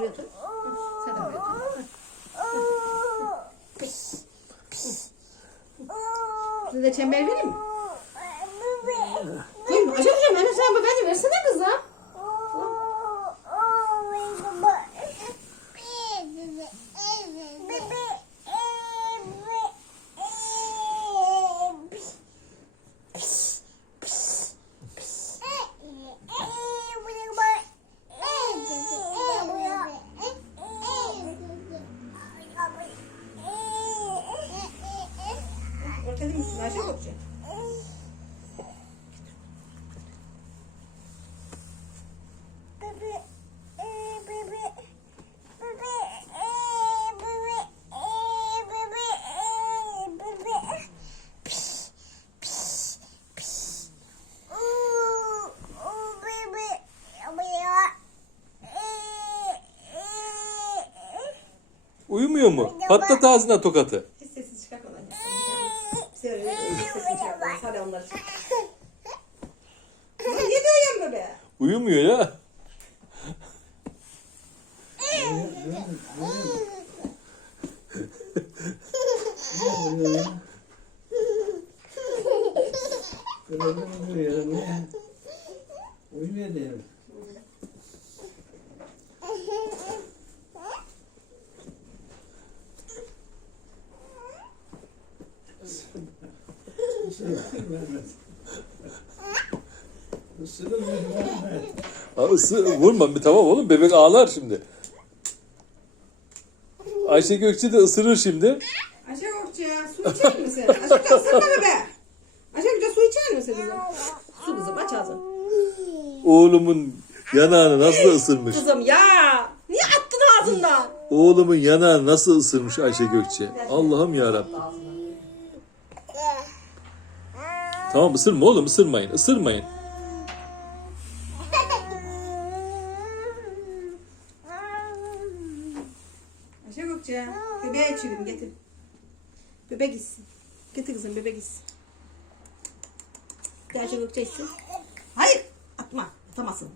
buraya de buraya. Size çember vereyim mi? Mısın Ayşe Gökçe? Uyumuyor mu? Patlat ağzına tokatı. Hiç sessiz çıkart ona. Çıkart. Hadi onları çık. Kızım ne diyorsun bebe? Uyumuyor ya. Uyumuyor diyorum. Isırır. Ha, ısı, vurma bir tamam oğlum bebek ağlar şimdi. Ayşe Gökçe de ısırır şimdi. Ayşe Gökçe su içer misin? Ayşe Gökçe ısırma bebe. Ayşe Gökçe su içer misin kızım? Su kızım aç ağzını. Oğlumun yanağını nasıl ısırmış? Kızım ya. Niye attın ağzından? Oğlumun yanağını nasıl ısırmış Ayşe Gökçe? Allah'ım ya Tamam ısırma oğlum ısırmayın ısırmayın. Ayşe Gökçe. Bebeğe içelim getir. Bebe gitsin. Getir kızım bebe gitsin. Ayşe Gökçe. Hayır atma. Atamazsın.